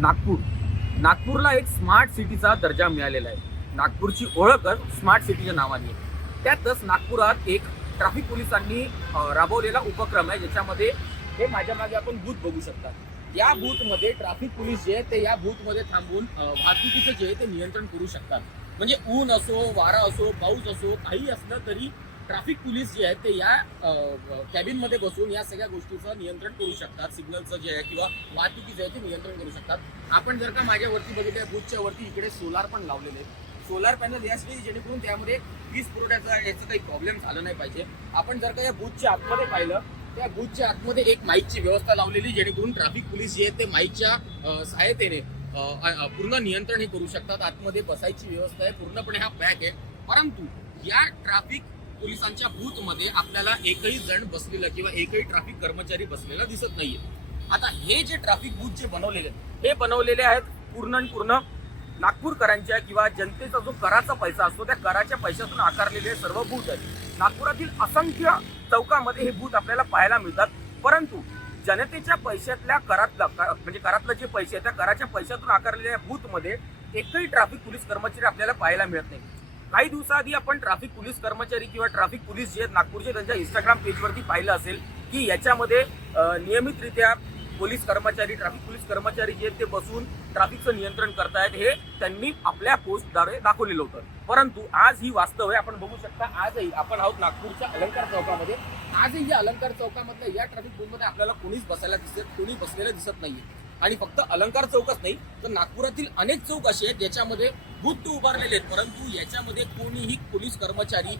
नागपूर नागपूरला एक स्मार्ट सिटीचा दर्जा मिळालेला आहे. नागपूरची ओळखच स्मार्ट सिटीच्या नावाने आहे. त्यातच नागपुरात एक ट्रॅफिक पोलिसांनी राबवलेला उपक्रम आहे, ज्याच्यामध्ये हे माझ्या मागे आपण बूथ बघू शकता. या बूथमध्ये ट्रॅफिक पोलीस जे आहे ते या बूथमध्ये थांबून वाहतुकीचं जे आहे ते नियंत्रण करू शकतात. म्हणजे ऊन असो, वारा असो, पाऊस असो, काही असलं तरी ट्रॅफिक पोलीस जे आहेत ते या कॅबिनमध्ये बसून या सगळ्या गोष्टीचं नियंत्रण करू शकतात. सिग्नलचं जे आहे किंवा वाहतुकीचं आहे ते नियंत्रण करू शकतात. आपण जर का माझ्यावरती बघितलं, बूथच्या वरती इकडे सोलार पण लावलेले आहेत. सोलार पॅनल यासाठी जेणेकरून त्यामध्ये वीज पुरवठ्याचा याचा काही प्रॉब्लेम झाला नाही पाहिजे. आपण जर का या बूथच्या आतमध्ये पाहिलं, त्या बूथच्या आतमध्ये एक माईकची व्यवस्था लावलेली, जेणेकरून ट्रॅफिक पोलीस जे आहेत ते माईकच्या सहायतेने पूर्ण नियंत्रण हे करू शकतात. आतमध्ये बसायची व्यवस्था आहे, पूर्णपणे हा पॅक आहे. परंतु या ट्रॅफिक पोलिसांच्या बूथ मध्ये आपल्याला एकही जण बसलेला किंवा एकही ट्रॅफिक कर्मचारी बसलेला दिसत नाहीये. आता हे जे ट्रॅफिक बूथ जे बनवलेले आहेत, हे बनवलेले आहेत पूर्ण नागपूरकरांच्या किंवा जनतेचा जो कराचा पैसा असतो त्या कराच्या पैशातून आकारलेले सर्व बूथ आहेत. नागपुरातील असंख्य चौकामध्ये हे बूथ आपल्याला पाहायला मिळतात. परंतु जनतेच्या पैशातल्या म्हणजे करातलं जे पैसे आहेत त्या कराच्या पैशातून आकारलेल्या बूथमध्ये एकही ट्रॅफिक पोलीस कर्मचारी आपल्याला पाहायला मिळत नाही. काही दिवसाआधी आपण ट्रॅफिक पोलीस कर्मचारी किंवा ट्रॅफिक पोलीस जे आहेत नागपूरचे त्यांच्या इंस्टाग्राम पेजवरती पाहिलं असेल की याच्यामध्ये नियमितरित्या पोलीस कर्मचारी, ट्रॅफिक पोलीस कर्मचारी जे आहेत ते बसून ट्रॅफिकचं नियंत्रण करतायत, हे त्यांनी आपल्या पोस्टद्वारे दाखवलेलं होतं. परंतु आज ही वास्तव आहे. आपण बघू शकता, आजही आपण आहोत नागपूरच्या अलंकार चौकामध्ये. आजही या अलंकार चौकामधल्या या ट्रॅफिक पोलमध्ये आपल्याला कोणी बसलेलं दिसत नाहीये. आणि फक्त अलंकार चौकच नाही, तर नागपुरातील अनेक चौक असे आहेत ज्याच्यामध्ये बूथ उभारलेले आहेत, परंतु याच्यामध्ये कोणीही पोलीस कर्मचारी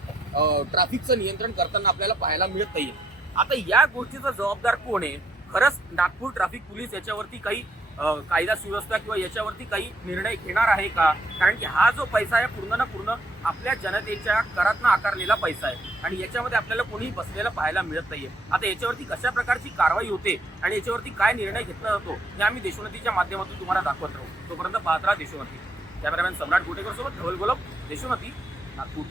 ट्रॅफिकचं नियंत्रण करताना आपल्याला पाहायला मिळत नाहीये. आता या गोष्टीचा जबाबदार कोण आहे? खरंच नागपूर ट्रॅफिक पोलीस याच्यावरती काही कायदा सुव्यवस्था किंवा याच्यावरती काही निर्णय घेणार आहे का? कारण की हा जो पैसा आहे पूर्ण आपल्या जनतेच्या करातनं आकारलेला पैसा आहे आणि याच्यामध्ये आपल्याला कोणीही बसलेला पाहायला मिळत नाहीये. आता याच्यावरती कशा प्रकारची कारवाई होते आणि याच्यावरती काय निर्णय घेतला जातो हे आम्ही देशोन्नतीच्या माध्यमातून तुम्हाला दाखवत राहू. तोपर्यंत पाहत राहा देशोन्नती. कॅमेरामॅन सम्राट गोटेकर सोबत धवल गोलब, देशोन्नती, नागपूर.